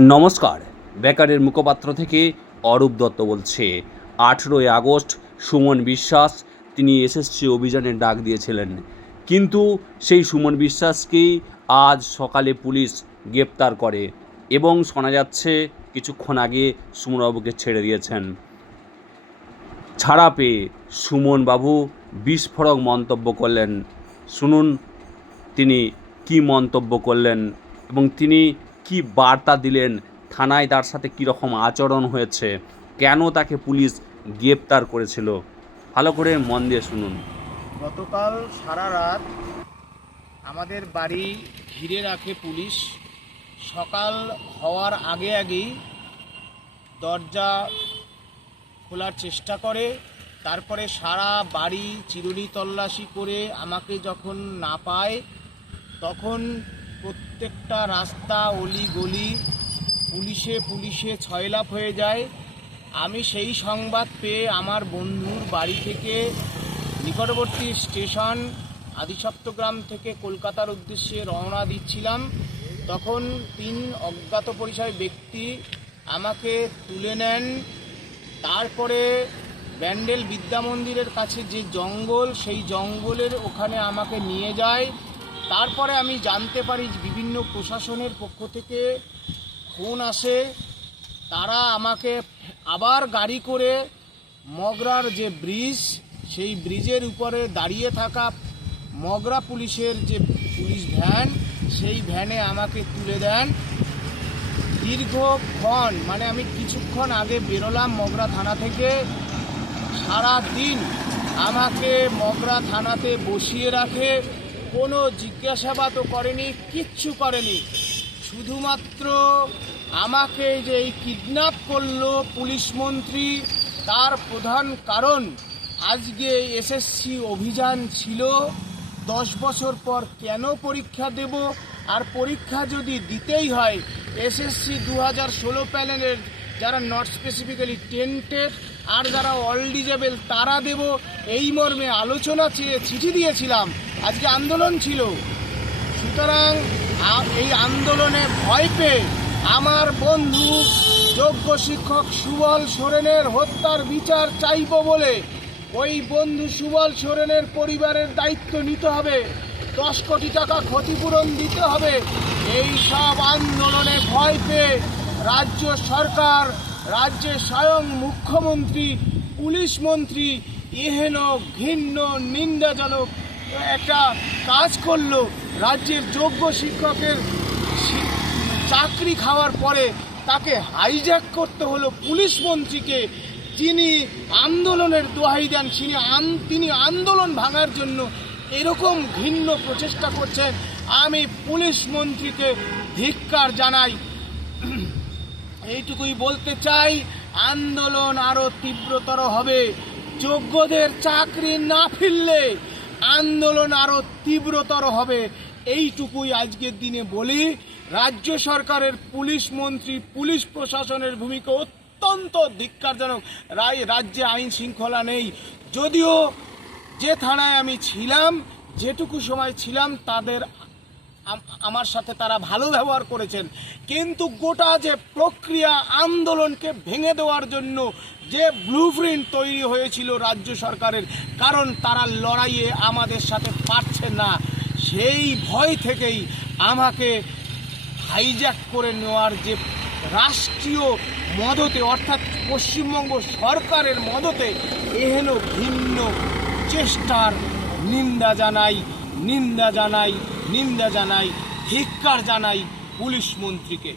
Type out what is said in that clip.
নমস্কার। বেকারের মুখপাত্র থেকে অরূপ দত্ত বলছে, আঠেরোই আগস্ট, সুমন বিশ্বাস, তিনি এসএসসি অভিযানের ডাক দিয়েছিলেন। কিন্তু সেই সুমন বিশ্বাসকেই আজ সকালে পুলিশ গ্রেপ্তার করে এবং শোনা যাচ্ছে, কিছুক্ষণ আগে সুমনবাবুকে ছেড়ে দিয়েছেন। ছাড়া পেয়ে সুমনবাবু বিস্ফোরক মন্তব্য করলেন। শুনুন তিনি কি মন্তব্য করলেন এবং তিনি কি বার্তা দিলেন? থানায় তার সাথে কীরকম আচরণ হয়েছে? কেন তাকে পুলিশ গ্রেপ্তার করেছিল? ভালো করে মন দিয়ে শুনুন। গতকাল সারা রাত আমাদের বাড়ি ঘিরে রাখে পুলিশ। সকাল হওয়ার আগে আগেই দরজা খোলার চেষ্টা করে। তারপরে সারা বাড়ি চিরুনি তল্লাশি করে আমাকে যখন না পায়, তখন প্রত্যেকটা রাস্তা অলি গলি, পুলিশে পুলিশে ছয়লাভ হয়ে যায়। আমি সেই সংবাদ পেয়ে আমার বন্ধুর বাড়ি থেকে নিকটবর্তী স্টেশন আদিসপ্তগ্রাম থেকে কলকাতার উদ্দেশ্যে রওনা দিচ্ছিলাম। তখন তিন অজ্ঞাত পরিচয় ব্যক্তি আমাকে তুলে নেন। তারপরে ব্যান্ডেল বিদ্যা মন্দিরের কাছে যে জঙ্গল, সেই জঙ্গলের ওখানে আমাকে নিয়ে যায়। তারপরে আমি জানতে পারি বিভিন্ন প্রশাসনের পক্ষ থেকে ফোন আসে। তারা আমাকে আবার গাড়ি করে মগরার যে ব্রিজ, সেই ব্রিজের উপরে দাঁড়িয়ে থাকা মগরা পুলিশের যে পুলিশ ভ্যান, সেই ভ্যানে আমাকে তুলে দেন। দীর্ঘক্ষণ মানে আমি কিছুক্ষণ আগে বেরোলাম মগরা থানা থেকে। সারা দিন আমাকে মগরা থানাতে বসিয়ে রাখে। কোনো জিজ্ঞাসাবাদও করেনি, কিচ্ছু করেনি। শুধুমাত্র আমাকে যে এই কিডন্যাপ করল পুলিশ মন্ত্রী, তার প্রধান কারণ, আজকে এসএসসি অভিযান ছিল, দশ বছর পর কেন পরীক্ষা দেব? আর পরীক্ষা যদি দিতেই হয়, এসএসসি দু হাজার ষোলো প্যানেলের যারা নট স্পেসিফিক্যালি টেন্টেড আর যারা অল ডিজেবল তারা দেব এই মর্মে আলোচনা চেয়ে চিঠি দিয়েছিলাম। আজকে আন্দোলন ছিল। সুতরাং এই আন্দোলনে ভয় পেয়ে আমার বন্ধু যোগ্য শিক্ষক সুবল সোরেনের হত্যার বিচার চাইব বলে ওই বন্ধু সুবল সোরেনের পরিবারের দায়িত্ব নিতে হবে। দশ কোটি টাকা ক্ষতিপূরণ দিতে হবে। এই সব আন্দোলনে ভয় পেয়ে রাজ্য সরকার রাজ্যের স্বয়ং মুখ্যমন্ত্রী, পুলিশ মন্ত্রী এহেন ঘৃণ্য নিন্দাজনক একটা কাজ করল রাজ্যের যোগ্য শিক্ষকের চাকরি খাওয়ার পরে তাকে হাইজ্যাক করতে হলো পুলিশ মন্ত্রীকে। যিনি আন্দোলনের দোহাই দেন তিনি তিনি আন্দোলন ভাঙার জন্য এরকম ঘৃণ্য প্রচেষ্টা করছেন, আমি পুলিশ মন্ত্রীকে ধিক্কার জানাই। এইটুকুই বলতে চাই, আন্দোলন আরও তীব্রতর হবে। যোগ্যদের চাকরি না ফিরলে আন্দোলন আরও তীব্রতর হবে। এইটুকুই আজকের দিনে বলি। রাজ্য সরকারের পুলিশ মন্ত্রী, পুলিশ প্রশাসনের ভূমিকা অত্যন্ত ধিক্কারজনক। রায়, রাজ্যে আইন শৃঙ্খলা নেই। যদিও যে থানায় আমি ছিলাম, যেটুকু সময় ছিলাম, তাদের আমার সাথে তারা ভালো ব্যবহার করেছেন। কিন্তু গোটা যে প্রক্রিয়া আন্দোলনকে ভেঙে দেওয়ার জন্য যে ব্লুপ্রিন্ট তৈরি হয়েছিল রাজ্য সরকারের, কারণ তারা লড়াইয়ে আমাদের সাথে পারছে না। সেই ভয় থেকেই আমাকে হাইজ্যাক করে নেওয়ার যে রাষ্ট্রীয় মদতে, অর্থাৎ পশ্চিমবঙ্গ সরকারের মদতে এহেন ভিন্ন চেষ্টার নিন্দা জানাই নিন্দা জানাই নিন্দা জানাই ধিক্কার জানাই পুলিশ মন্ত্রীকে।